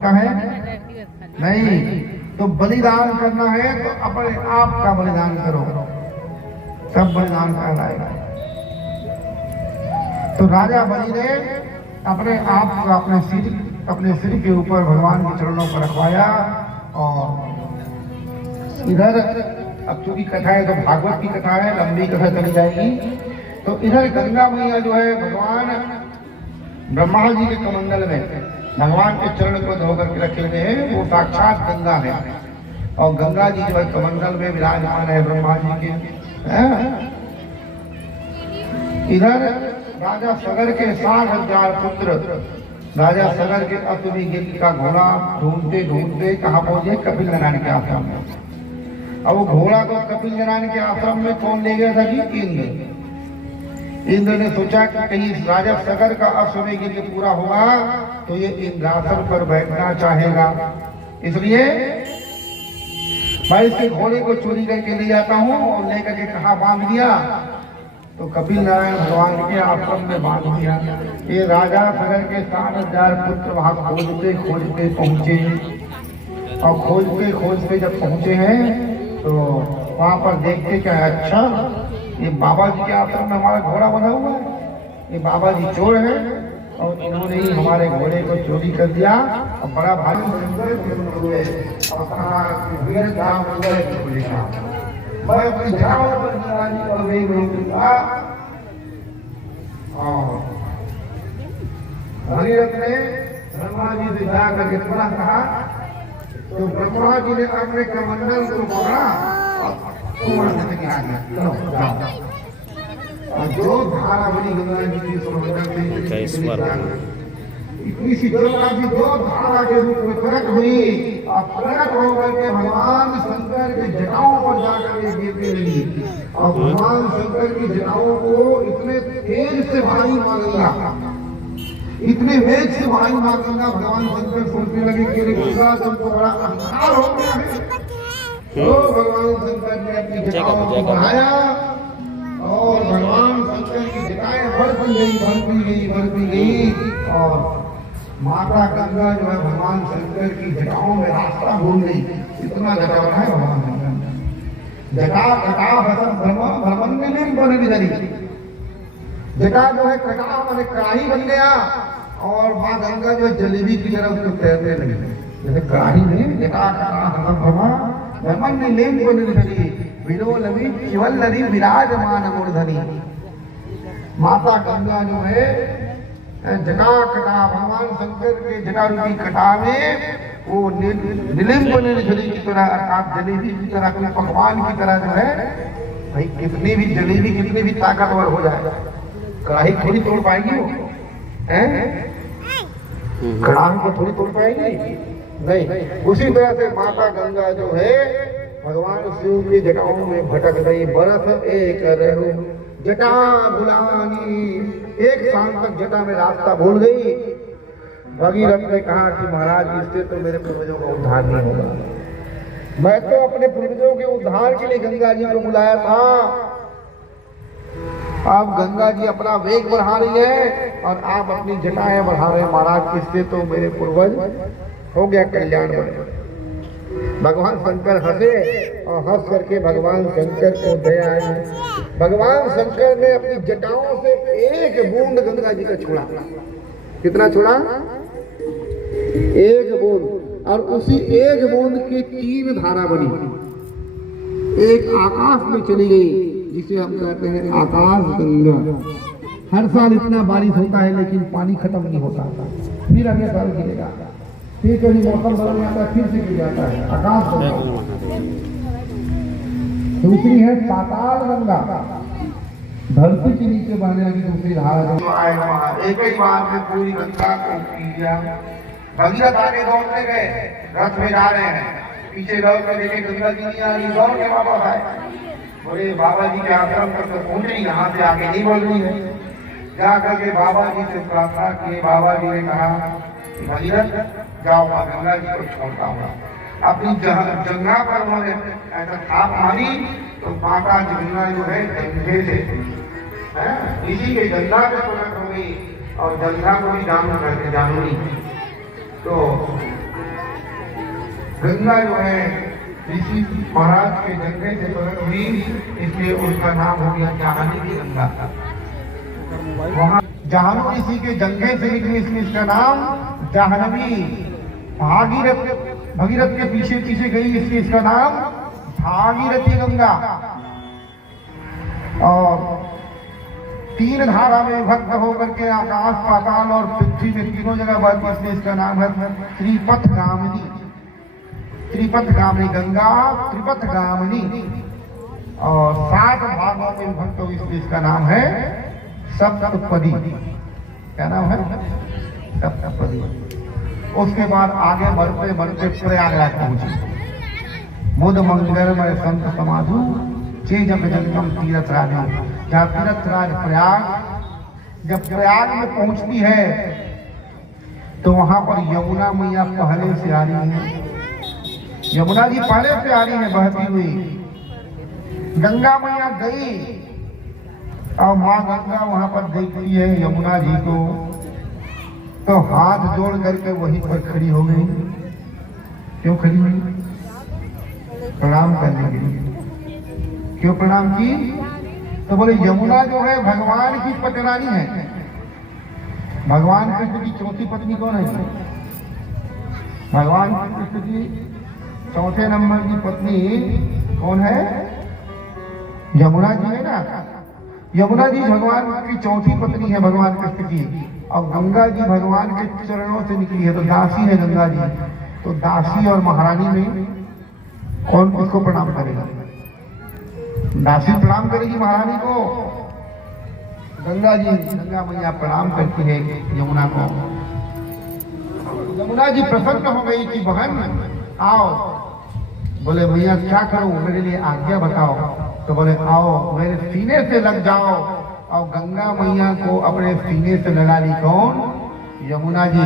का है नहीं, तो बलिदान करना है तो अपने आप का बलिदान करो, सब बलिदान कहलाएगा। तो राजा बलि ने अपने आप को अपने सिर के ऊपर भगवान के चरणों पर रखवाया। और इधर अब चूंकि कथा है तो भागवत की कथा है, लंबी कथा चली जाएगी। तो इधर गंगा मैया जो है भगवान ब्रह्मा जी के कमंडल में भगवान के चरण को धो करके रखे हुए हैं, वो साक्षात गंगा है। और गंगा जी जो है कमंडल में विराजमान है ब्रह्मा जी के। इधर राजा सगर के 60,000 पुत्र, राजा सगर के अतुली गिर का घोड़ा ढूंढते ढूंढते कहाँ पहुंचे? कपिल नारायण के आश्रम में। अब वो घोड़ा को कपिल नारायण के आश्रम में कौन ले गया था कि इंद्र। इंद्र ने सोचा कि कहीं राजा सगर का अश्वमेध यज्ञ पूरा होगा तो ये इंद्रासन पर बैठना चाहेगा, इसलिए मैं इसके घोड़े को चोरी करके ले जाता हूँ। और लेकर के कहा बांध दिया? तो कपिल नारायण भगवान के आश्रम में बांध दिया। ये राजा सगर के 60,000 पुत्र वहां खोजते खोजते पहुंचे। और खोजते जब पहुंचे हैं तो वहां पर देखते क्या है, अच्छा ये बाबा जी के आश्रम में हमारा घोड़ा बना हुआ है, ये बाबा जी चोर है और इन्होंने ही हमारे घोड़े को चोरी कर दिया। और बड़ा भारी मैं अपनी जान पर नहीं रोकूंगा। भगीरथ ने ब्रह्मा जी से जाकर के थोड़ा कहा, तो ब्रह्मा जी ने अपने कमंडल को पकड़ा और जो धारा बनी गंगा जी की समंदर से इतनी सी जो धारा के रूप में प्रकट हुई और प्रकट होकर के भगवान शंकर के जटाओं पर जाकर के गिरने लगी। और भगवान शंकर की जटाओं को इतने तेज से भारी मार गंगा, इतने वेग से भारी मार गंगा, भगवान शंकर सोचने लगे कि गंगा तुमको बड़ा अहंकार हो गया है। तो भगवान शंकर ने अपनी जटाओं को बढ़ाया और भगवान शंकर की जटाएं बढ़ती गई और माता गंगा जो है भगवान शंकर की जटाओं में रास्ता भूल गई। इतना जटा है भगवान शंकर। जटा भ्रमण में नहीं बने धरी, जटा जो है कटा मैंने कड़ाही बन गया। और माँ गंगा जो है जलेबी की तरह उसको तैरने लगी, जैसे कड़ाही में जटा भ्रमण में लेन बने धरी, विरोलवी शिवल्लरी विराजमान मूर्धनी। माता गंगा जो है जटा कटा भगवान शंकर के जटा रूपी कटा में वो निलिम्ब निधरी की तरह अर्थात जलेबी की तरह अपने पकवान की तरह जो है। भाई कितनी भी जलेबी कितनी भी ताकतवर हो जाए, कढ़ाई थोड़ी तोड़ पाएगी वो, कढ़ाई को थोड़ी तोड़ पाएगी नहीं। उसी तरह से माता गंगा जो है भगवान शिव की जटाओं में भटक गई। बरस एक रहो जटा भुलानी, एक साल तक जटा में रास्ता भूल गई। भगीरथ ने कहा कि महाराज इससे तो मेरे पूर्वजों का उद्धार नहीं होगा, मैं तो अपने पूर्वजों के उद्धार के लिए गंगा जी को बुलाया था। अब गंगा जी अपना वेग बढ़ा रही है और आप अपनी जटाएं बढ़ा रहे हैं महाराज, इससे तो मेरे पूर्वज हो गया कल्याण बने। भगवान शंकर हंसे और हंस करके भगवान शंकर को दया आई। भगवान शंकर ने अपनी जटाओं से एक बूंद गंगा जी का छोड़ा। कितना छोड़ा? एक बूंद। और उसी एक बूंद की 3 धारा बनी। एक आकाश में चली गई जिसे हम कहते हैं आकाश गंगा। हर साल इतना बारिश होता है लेकिन पानी खत्म नहीं होता, फिर अगले साल गिरेगा, फिर कभी मौसम बदल जाता है, फिर से गिर जाता है आकाश गंगा। दूसरी है पाताल गंगा, धरती के नीचे बहने वाली दूसरी धारा। एक ही बार में पूरी गंगा को पी लिया। भगीरथ आगे दौड़ते गए, रथ में जा रहे हैं, पीछे लौट कर देखे गंगा जी नहीं आ रही, दौड़ के वापस आए। बोले बाबा जी के आश्रम तक तो पहुंचे, यहाँ से आगे नहीं बढ़ रही है। जाकर के बाबा जी से प्रार्थना की। बाबा जी ने कहा भगीरथ जाओ, माँ गंगा जी को छोड़ता हूँ। अपनी जंगा पर उन्होंने ऐसा थाप मारी तो माता गंगा जो है जंघे से इसी के जंगा पे प्रकट हो गई और जंगा को भी जानू करके जानूंगी। तो गंगा जो है ऋषि महाराज के जंगल से प्रकट हुई, इसलिए उसका नाम हो गया जाहनी की गंगा। वहां जाहनु ऋषि के जंगल से निकली, इसलिए इसका नाम जाह्नवी। भगीरथ के पीछे पीछे गई, इसलिए इसका नाम भागीरथी गंगा। और तीन धारा में भक्त होकर के आकाश पाताल और पृथ्वी में तीनों जगह बहती, इसलिए इसका नाम है त्रिपथगामिनी। त्रिपथगामिनी गंगा, त्रिपथगामिनी। और 7 भागों में विभक्त हो, इसलिए इसका नाम है सप्तपदी। क्या नाम है? सप्तपदी। उसके बाद आगे बढ़ते बढ़ते प्रयागराज पहुंचे। बुध मंगलमय संत समाधु चे जब जंगम तीर्थ राज, जहाँ तीर्थ राज प्रयाग। जब प्रयाग में पहुंचती है तो वहां पर यमुना मैया पहले से आ रही है। यमुना जी पहले से आ रही है बहती हुई। गंगा मैया गई और माँ गंगा वहां पर देखती है यमुना जी को, तो हाथ जोड़ करके वहीं पर खड़ी हो गई। क्यों खड़ी हुई? प्रणाम करने के लिए। क्यों प्रणाम की? तो बोले यमुना जो है भगवान की पटरानी है। भगवान कृष्ण की चौथी पत्नी कौन है? भगवान कृष्ण की चौथे नंबर की पत्नी कौन है? यमुना जी है ना। यमुना जी भगवान की चौथी पत्नी है भगवान कृष्ण की। और गंगा जी भगवान के चरणों से निकली है, तो दासी है गंगा जी। तो दासी और महारानी में कौन किसको प्रणाम करेगा? दासी प्रणाम करेगी महारानी को। गंगा जी, गंगा मैया प्रणाम करती है यमुना को। यमुना जी प्रसन्न हो गई कि बहन आओ। बोले भैया क्या करूं, मेरे लिए आज्ञा बताओ। तो बोले आओ मेरे सीने से लग जाओ। और गंगा मैया को अपने सीने से लगा ली। कौन? यमुना जी।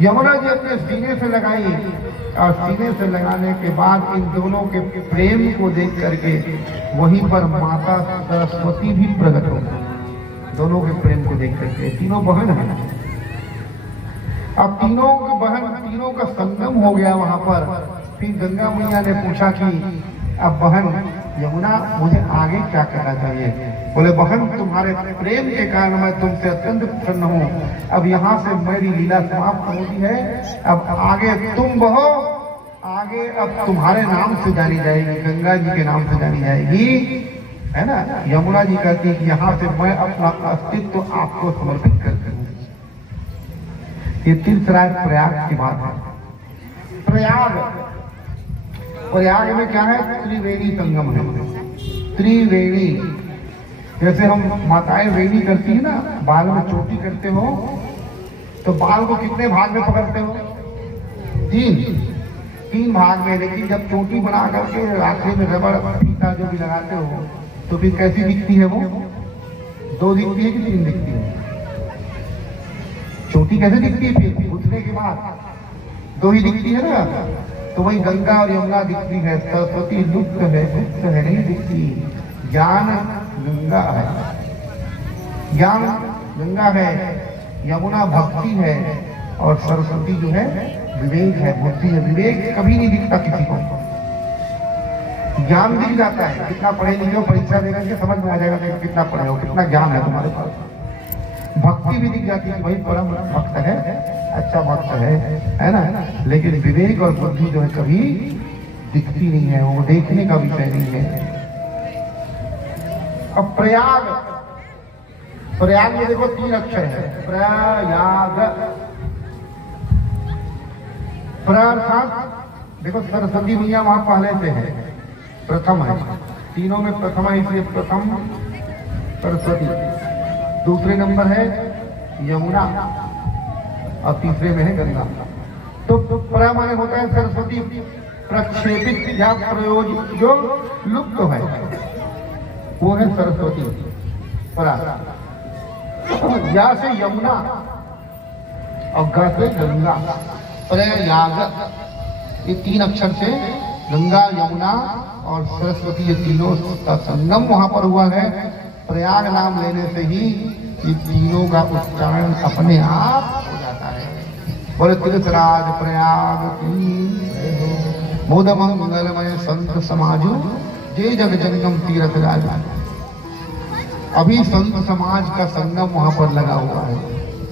यमुना जी अपने सीने से लगाई और सीने से लगाने के बाद इन दोनों के प्रेम को देख करके वहीं पर माता सरस्वती भी प्रकट हो गई। दोनों के प्रेम को देख करके तीनों बहन है। अब तीनों के बहन, तीनों का संगम हो गया वहां पर। फिर गंगा मैया ने पूछा कि अब बहन यमुना मुझे आगे क्या करना चाहिए? बोले बहन तुम्हारे प्रेम के कारण मैं तुमसे अत्यंत प्रसन्न हूँ। अब यहाँ से मेरी लीला समाप्त होती है। अब आगे तुम बहो, आगे अब तुम्हारे नाम से जानी जाएगी, गंगा जी के नाम से जानी जाएगी, है ना। यमुना जी कहती है कि यहाँ से मैं अपना अस्तित्व आपको समर्पित करती हूँ। ये तीर्थराज प्रयाग की बात है। प्रयाग में क्या है? त्रिवेणी संगम है। त्रिवेणी, जैसे हम माताएं वेणी करती है ना, बाल में चोटी करते हो, तो बाल को कितने भाग में पकड़ते हो? 3 भाग में। लेकिन जब चोटी बना करके आखिरी में रबड़ फीता जो भी लगाते हो, तो फिर कैसी दिखती है वो? 2 दिखती है कि 3 दिखती है? चोटी कैसे दिखती है? फिर घुसने के बाद 2 ही दिखती है ना। तो वही गंगा और यमुना दिखती है। सरस्वती लुप्त है, गुप्त है, नहीं दिखती। ज्ञान गंगा है, ज्ञान गंगा है, यमुना भक्ति है, और सरस्वती जो है विवेक है, बुद्धि है। विवेक कभी नहीं दिखता किसी को। ज्ञान दिख जाता है, कितना पढ़े लिखे हो, परीक्षा दे करके समझ में आ जाएगा कि कितना पढ़े हो, कितना ज्ञान है तुम्हारे पास। भक्ति भी दिख जाती है कि भाई परम भक्त है, अच्छा भक्त है ना। लेकिन विवेक और बुद्धि जो है कभी दिखती नहीं है, वो देखने का विषय नहीं है। अब प्रयाग में देखो 3 अक्षर है। प्रयाग, अर्थात देखो सरस्वती मैया वहां पहले से है, प्रथम है। तीनों में प्रथम है, इसलिए प्रथम सरस्वती। दूसरे नंबर है यमुना और तीसरे में है गंगा। तो प्र माने होता है सरस्वती, प्रक्षेपित या प्रयोजित, जो लुप्त है, वो है सरस्वती। परा या से यमुना और ग से गंगा। प्रयाग, ये 3 अक्षर से गंगा, यमुना और सरस्वती, ये तीनों का संगम वहां पर हुआ है। प्रयाग नाम लेने से ही ये तीनों का उच्चारण अपने आप हो जाता है। बोले तीर्थराज प्रयाग की मोद मंगलमय संत समाजो जय जग जंगम तीर्थ राजा। अभी संत समाज का संगम वहां पर लगा हुआ है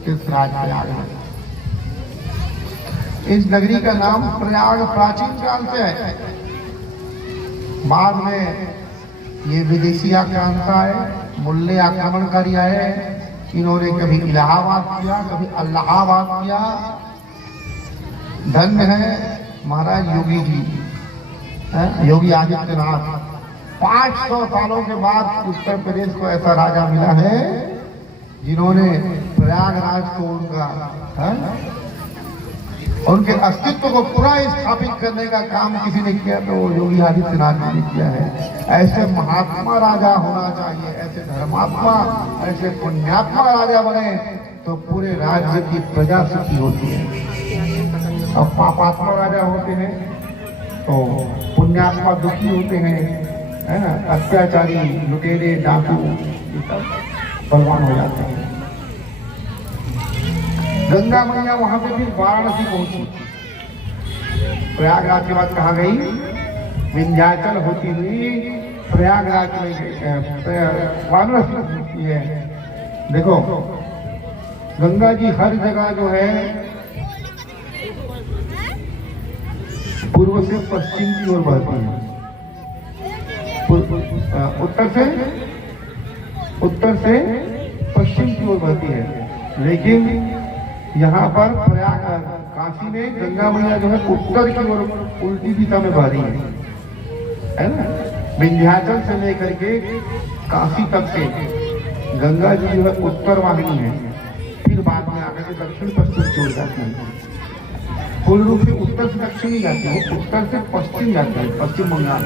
तीर्थराज प्रयाग में। इस नगरी का नाम प्रयाग प्राचीन काल से है। बाद में ये विदेशी आक्रांता है, मुल्ले आक्रमणकारी आए। इन्होंने कभी इलाहाबाद किया, कभी अल्लाहाबाद किया। धन्य है महाराज योगी जी, योगी आदित्यनाथ। 500 सालों के बाद उत्तर प्रदेश को ऐसा राजा मिला है जिन्होंने प्रयागराज को उनके अस्तित्व को पूरा स्थापित करने का काम किसी ने किया तो वो योगी आदित्यनाथ जी ने किया है। ऐसे महात्मा राजा होना चाहिए, ऐसे धर्मात्मा, ऐसे पुण्यात्मा राजा बने तो पूरे राज्य की प्रजा सुखी होती है। अब पापात्मा राजा होते हैं तो पुण्यात्मा दुखी होते हैं, है ना। अत्याचारी, लुटेरे, डाकू बलवान हो जाते हैं। गंगा मैया वहां पे फिर वाराणसी पहुंची। प्रयागराज के बाद कहाँ गई? विंध्याचल होती हुई प्रयागराज में वाराणसी पहुंची है। देखो गंगा जी हर जगह जो है पूर्व से पश्चिम की ओर बहती है, उत्तर से पश्चिम की ओर बहती है। लेकिन यहाँ पर प्रयाग काशी में गंगा मैया जो है उत्तर की ओर उल्टी दिशा में बह रही है ना। विंध्याचल से लेकर के काशी तक से गंगा जी जो है उत्तर वाहिनी है, फिर बाद में आकर के दक्षिण पश्चिम छोड़ जाती है। पूर्ण रूप से उत्तर से दक्षिण ही जाती है, उत्तर से पश्चिम जाती है, पश्चिम बंगाल।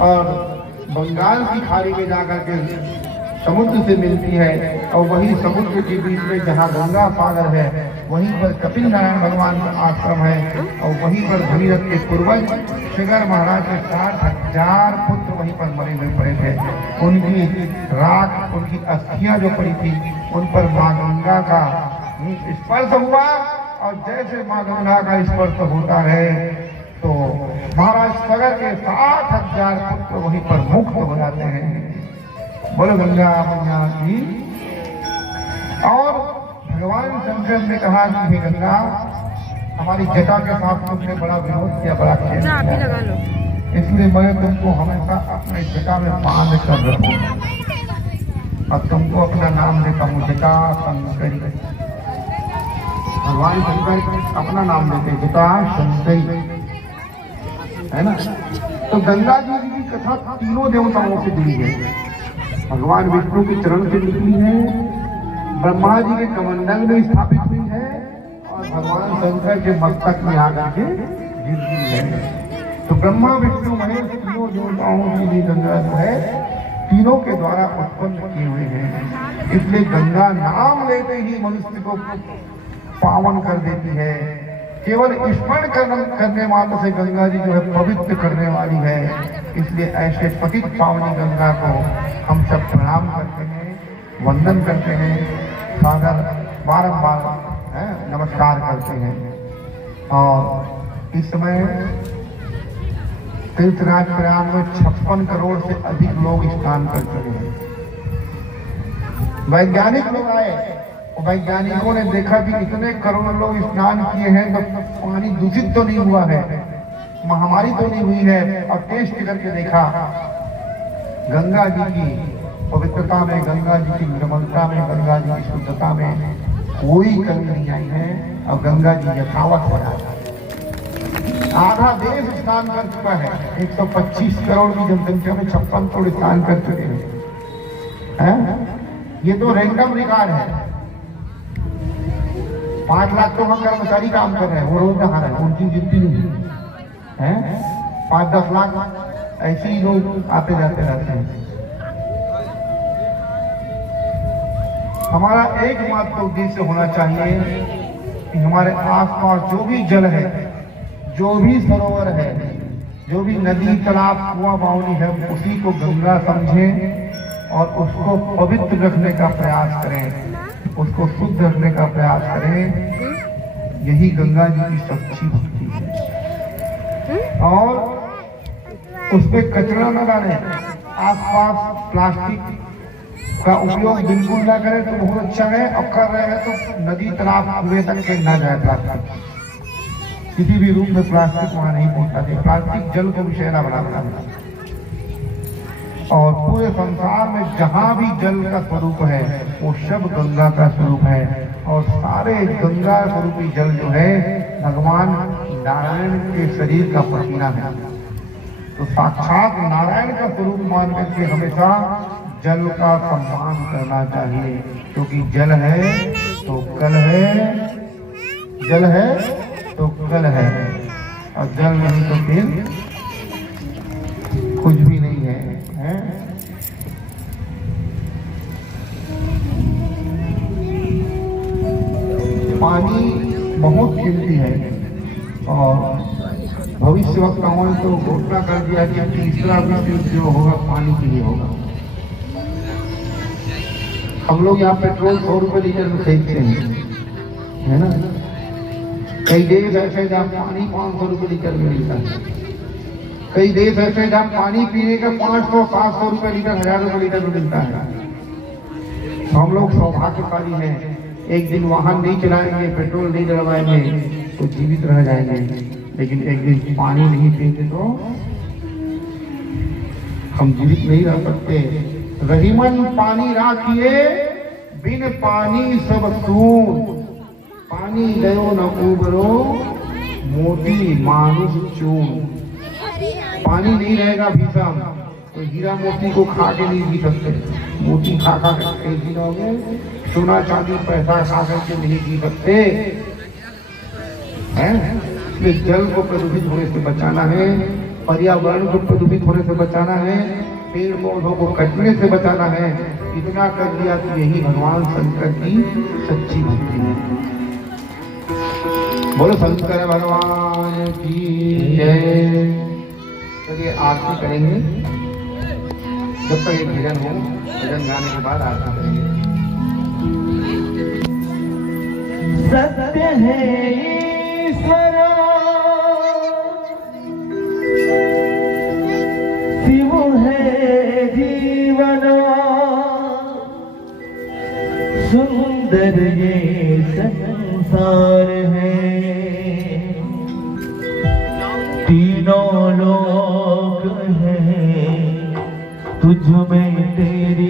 और बंगाल की खाड़ी में जाकर के समुद्र से मिलती है और वही समुद्र के बीच में जहाँ गंगा सागर है वहीं पर कपिल नारायण भगवान का आश्रम है और वहीं पर भगीरथ के पूर्वज शिगर महाराज के 60,000 पुत्र वहीं पर मरे हुए पड़े थे। उनकी राख, उनकी अस्थियां जो पड़ी थी उन पर माँ गंगा का स्पर्श हुआ और जैसे माँ गंगा का स्पर्श होता है तो महाराज सगर के 60,000 पुत्र वहीं पर मुक्त हो जाते हैं। बोलो गंगा मैया की। और भगवान शंकर ने कहा कि हे गंगा, हमारी जटा के साथ तुमने बड़ा विरोध किया, बड़ा खेल किया, इसलिए मैं तुमको हमेशा अपने जटा में बांध कर रखूंगा और तुमको अपना नाम देता हूँ जटा शंकरी। भगवान शंकर अपना नाम देते जटा शंकरी, है ना। तो गंगा जी की कथा तीनों देवताओं से जुड़ी है। भगवान विष्णु के चरण से निकली है, ब्रह्मा जी के कमंडल में स्थापित हुई है और भगवान शंकर के मस्तक में आकर के गिरती है। तो ब्रह्मा विष्णु महेश तीनों देवताओं की भी गंगा जो है तीनों के द्वारा उत्पन्न किए हुए हैं। इसलिए गंगा नाम लेते ही मनुष्य को पावन कर देती है। केवल स्मरण करने वालों से गंगा जी जो है पवित्र करने वाली है। इसलिए ऐसे पतित पावनी गंगा को हम सब प्रणाम करते हैं, वंदन करते हैं, सादर बारंबार नमस्कार करते हैं। और इस समय तीर्थराज प्रयाग में 56 करोड़ से अधिक लोग स्नान कर चुके हैं। वैज्ञानिक लोग आए, वैज्ञानिकों ने देखा कि इतने करोड़ लोग स्नान किए हैं तो पानी दूषित तो नहीं हुआ है, महामारी तो नहीं हुई है। और टेस्ट करके देखा, गंगा जी की पवित्रता में, गंगा जी की निर्मलता में, गंगा जी की शुद्धता में कोई कमी नहीं आई है और गंगा जी यथावत है। आधा देश स्नान कर चुका है। 125 करोड़ की जनसंख्या में 56 करोड़ स्नान कर चुके हैं। ये तो रैंडम रिकॉर्ड है। 5 लाख तो हम कर्मचारी काम कर रहे हैं, वो रोज नहा रहे हैं, उनकी गिनती नहीं है। 5-10 लाख ऐसे ही लोग आते जाते रहते हैं। हमारा एकमात्र उद्देश्य होना चाहिए कि हमारे आसपास जो भी जल है, जो भी सरोवर है, जो भी नदी, तालाब, कुआं, बावड़ी है, उसी को गंगा समझें और उसको पवित्र रखने का प्रयास करें, उसको शुद्ध रखने का प्रयास करें। यही गंगा जी की सच्ची भक्ति है। और उसमें कचरा न डालें, आसपास प्लास्टिक का उपयोग बिल्कुल ना करें तो बहुत अच्छा है। अब कर रहे हैं तो नदी तालाब कुएं तक के ना जाए प्लास्टिक, किसी भी रूप में प्लास्टिक वहां नहीं पहुंचना चाहिए। प्लास्टिक जल को विषैला बना। और पूरे संसार में जहां भी जल का स्वरूप है वो सब गंगा का स्वरूप है। और सारे गंगा स्वरूपी जल जो है भगवान नारायण के शरीर का पसीना है। तो साक्षात नारायण का स्वरूप मान करके हमेशा जल का सम्मान करना चाहिए, क्योंकि जल है तो कल है, जल है तो कल है, और जल नहीं तो फिर कुछ भी नहीं है, है? पानी बहुत कीमती है। और भविष्य वक्ताओं ने तो घोषणा कर दिया कि तीसरा विश्व जो होगा पानी के लिए होगा। हम लोग यहाँ पेट्रोल 100 रुपए लीटर में खरीदते हैं, है ना। कई देश ऐसे जहाँ पानी 500 रुपए लीटर में मिलता है। कई देश ऐसे जहाँ पानी पीने का 500-700 रुपए लीटर, 1000 रुपए लीटर में मिलता है। तो हम लोग सौभाग्यशाली हैं। एक दिन वाहन नहीं चलाएंगे, पेट्रोल नहीं डलवाएंगे तो जीवित रह जाएंगे, लेकिन एक दिन पानी नहीं पीएंगे तो हम जीवित नहीं रह सकते। रहीमन पानी राखिए, बिन पानी सब सून। पानी गयो न उबरो, मोती मानुष चून। पानी नहीं रहेगा भीषम तो हीरा मोती को खा के नहीं पी सकते। मोती खा के जीनोगे, सोना चांदी पैसा खा करके नहीं पी सकते हैं। इसलिए जल को प्रदूषित होने से बचाना है, पर्यावरण को प्रदूषित होने से बचाना है, पेड़ पौधों को कटने से बचाना है। इतना कर दिया तो यही भगवान शंकर की सच्ची भक्ति है। बोलो शंकर भगवान की जय। चलिए आरती करेंगे, जब तक एक भजन हो, भजन गाने के बाद आरती करेंगे। सत्य है ईश्वर शिव है जीवन, सुंदर ये संसार है। तीनों लोक हैं तुझ में तेरी।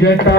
जटा